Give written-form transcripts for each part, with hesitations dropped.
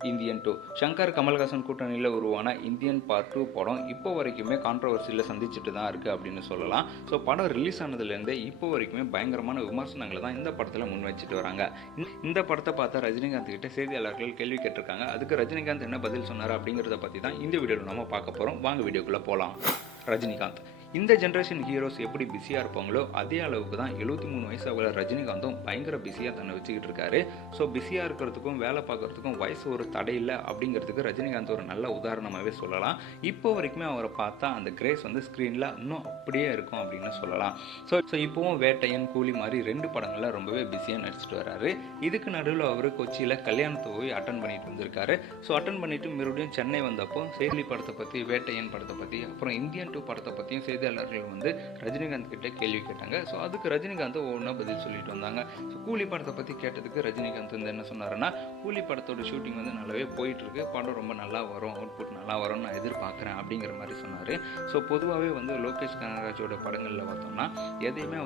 Indian 2 Shankar Kamal Haasan கூட்டணியில் உருவான Indian part 2 படம் இப்போ வரைக்குமே கான்ட்ரவர்சியில் சந்திச்சுட்டு தான் இருக்குது அப்படின்னு சொல்லலாம். ஸோ படம் ரிலீஸ் ஆனதுலேருந்து இப்போ வரைக்குமே பயங்கரமான விமர்சனங்களை தான் இந்த படத்தில் முன் வச்சுட்டு வராங்க. இந்த படத்தை பார்த்த ரஜினிகாந்த் கிட்ட செய்தியாளர்கள் கேள்வி கேட்டிருக்காங்க. அதுக்கு ரஜினிகாந்த் என்ன பதில் சொன்னார் அப்படிங்கிறத பற்றி தான் இந்த வீடியோவில் நம்ம பார்க்க போகிறோம். வாங்க வீடியோக்குள்ளே போகலாம். ரஜினிகாந்த்: இந்த ஜென்ரேஷன் ஹீரோஸ் எப்படி பிஸியாக இருப்பாங்களோ அதே அளவுக்கு தான் 73 வயசு ஆகல ரஜினிகாந்தும் பயங்கர பிஸியாக தன்னை வச்சுக்கிட்டு இருக்காரு. ஸோ பிஸியாக இருக்கிறதுக்கும் வேலை பார்க்குறதுக்கும் வயசு ஒரு தடை இல்லை அப்படிங்கிறதுக்கு ரஜினிகாந்த் ஒரு நல்ல உதாரணமாகவே சொல்லலாம். இப்போ வரைக்குமே அவரை பார்த்தா அந்த கிரேஸ் வந்து ஸ்க்ரீனில் இன்னும் அப்படியே இருக்கும் அப்படின்னு சொல்லலாம். ஸோ இப்போவும் வேட்டையன், கூலி மாதிரி 2 படங்களில் ரொம்பவே பிஸியாக நடிச்சிட்டு வர்றாரு. இதுக்கு நடுவில் அவர் கொச்சியில் கல்யாணத்தை போய் அட்டன் பண்ணிட்டு வந்திருக்காரு. ஸோ அட்டன் பண்ணிட்டு மறுபடியும் சென்னை வந்தப்போ சேலி படத்தை பற்றி, வேட்டையன் படத்தை பற்றி, அப்புறம் இந்தியன் 2 படத்தை பற்றியும் செய்தியாளர்கள் வந்து ரஜினிகாந்த் கிட்ட கேள்வி கேட்டாங்க. ஸோ அதுக்கு ரஜினிகாந்த் ஒவ்வொன்றா பதில் சொல்லிட்டு வந்தாங்க. ஸோ கூலி படத்தை பற்றி கேட்டதுக்கு ரஜினிகாந்த் வந்து என்ன சொன்னாருன்னா, கூலி படத்தோட ஷூட்டிங் வந்து நல்லாவே போயிட்டு இருக்கு, படம் ரொம்ப நல்லா வரும், அவுட்புட் நல்லா வரும்னு நான் எதிர்பார்க்குறேன் அப்படிங்கிற மாதிரி சொன்னார். ஸோ பொதுவாகவே வந்து லோகேஷ் கனகராஜோட படங்களில் பார்த்தோம்னா எதையுமே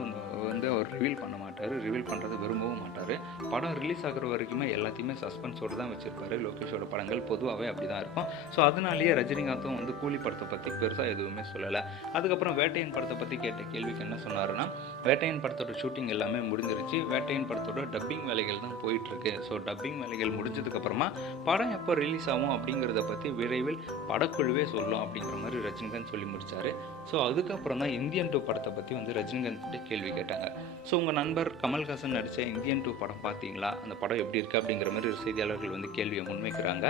வந்து அவர் ரிவீல் பண்ண மாட்டார், ரிவீல் பண்ணுறது விரும்பவும் மாட்டார். படம் ரிலீஸ் ஆகிற வரைக்குமே எல்லாத்தையுமே சஸ்பென்ஸோடு தான் வச்சிருப்பாரு. லோகேஷோட படங்கள் பொதுவாகவே அப்படி தான் இருக்கும். ஸோ அதனாலேயே ரஜினிகாந்தும் வந்து கூலி படத்தை பற்றி பெருசாக எதுவுமே சொல்லலை. அதுக்கப்புறம் வேட்டையன் படத்தை பற்றி கேட்ட கேள்விக்கு என்ன சொன்னாருன்னா, வேட்டையன் படத்தோட ஷூட்டிங் எல்லாமே முடிஞ்சிருச்சு, வேட்டையன் படத்தோட டப்பிங் வேலைகள் தான் போயிட்டுருக்கு. ஸோ டப்பிங் வேலைகள் முடிஞ்சதுக்கப்புறமா படம் எப்போ ரிலீஸ் ஆகும் அப்படிங்கிறத பற்றி விரைவில் படக்குழுவே சொல்லும் அப்படிங்கிற மாதிரி ரஜினிகாந்த் சொல்லி முடித்தார். ஸோ அதுக்கப்புறம் தான் இந்தியன் 2 படத்தை பற்றி வந்து ரஜினிகாந்த் கிட்ட கேள்வி கேட்டாங்க. ஸோ உங்கள் நண்பர் கமல்ஹாசன் நடித்த இந்தியன் 2 படம் பார்த்தீங்களா, அந்த படம் எப்படி இருக்குது அப்படிங்கிற மாதிரி செய்தியாளர்கள் வந்து கேள்வியை முன்வைக்கிறாங்க.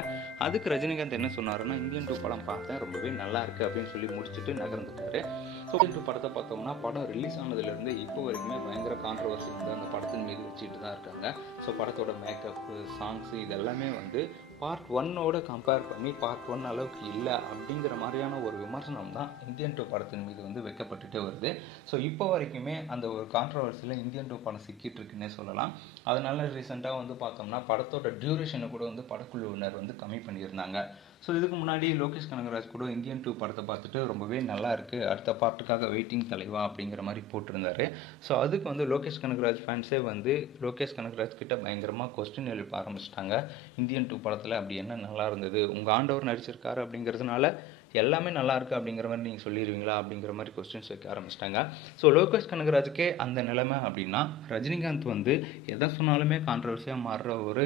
அதுக்கு ரஜினிகாந்த் என்ன சொன்னாருன்னா, இந்தியன் 2 படம் பார்த்தேன், ரொம்பவே நல்லா இருக்குது அப்படின்னு சொல்லி முடிச்சுட்டு நகர்ந்துட்டாரு. ஸோ இந்தியன் 2 படத்தை பார்த்தோம்னா படம் ரிலீஸ் ஆனதுலேருந்து இப்போ வரைக்குமே பயங்கர கான்ட்ரவர்சி வந்து அந்த படத்தின் மீது வச்சுட்டு தான் இருக்காங்க. ஸோ படத்தோட மேக்கப்பு, சாங்ஸு இதெல்லாமே வந்து பார்ட் 1ஓட கம்பேர் பண்ணி பார்ட் 1 அளவுக்கு இல்லை அப்படிங்கிற மாதிரியான ஒரு விமர்சனம் தான் இந்தியன் 2 படத்தின் மீது வந்து வைக்கப்பட்டுட்டே வருது. ஸோ இப்போ வரைக்குமே அந்த ஒரு கான்ட்ரவர்சியில் இந்தியன் 2 படம் சிக்கிட்டு இருக்குன்னே சொல்லலாம். அதனால ரீசெண்டாக வந்து பார்த்தோம்னா படத்தோட டியூரேஷனை கூட வந்து படக்குழுவினர் வந்து கம்மி பண்ணியிருந்தாங்க. ஸோ இதுக்கு முன்னாடி லோகேஷ் கனகராஜ் கூட இந்தியன் 2 படத்தை பார்த்துட்டு ரொம்பவே நல்லா இருக்குது, அடுத்த பார்ட்டுக்காக வெயிட்டிங் தலைவா அப்படிங்கிற மாதிரி போட்டிருந்தாரு. ஸோ அதுக்கு வந்து லோகேஷ் கனகராஜ் ஃபேன்ஸே வந்து லோகேஷ் கனகராஜ் கிட்ட பயங்கரமாக கொஸ்டின் எழுப்ப ஆரம்பிச்சிட்டாங்க. இந்தியன் 2 படத்தில் அப்படி என்ன நல்லா இருந்தது, உங்கள் ஆண்டவர் நடிச்சிருக்காரு அப்படிங்கிறதுனால எல்லாமே நல்லா இருக்குது அப்படிங்கிற மாதிரி நீங்கள் சொல்லிடுவீங்களா அப்படிங்கிற மாதிரி கொஸ்டின்ஸ் வைக்க ஆரம்பிச்சிட்டாங்க. ஸோ லோகேஷ் கனகராஜுக்கே அந்த நிலைமை அப்படின்னா ரஜினிகாந்த் வந்து எதை சொன்னாலுமே கான்ட்ரவர்சியாக மாறுற ஒரு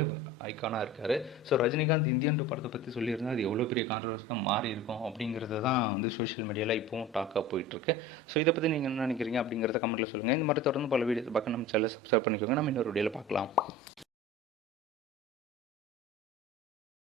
ஐக்கானாக இருக்கார். ஸோ ரஜினிகாந்த் இந்தியன் 2 படத்தை பற்றி சொல்லியிருந்தால் அது எவ்வளோ பெரிய கான்ட்ரவர்சியாக மாறி இருக்கும் அப்படிங்கிறது தான் வந்து சோஷியல் மீடியாவில் இப்போவும் டாக்காக போயிட்டுருக்கு. ஸோ இதை பற்றி நீங்கள் என்ன நினைக்கிறீங்க அப்படிங்கிறத கமெண்ட்டில் சொல்லுங்கள். இந்த மாதிரி தொடர்ந்து பல வீடியோஸ் பார்க்க நம்ம சேனலை சப்ஸ்கிரைப் பண்ணிக்கோங்க. நம்ம இன்னொரு வீடியோவில் பார்க்கலாம்.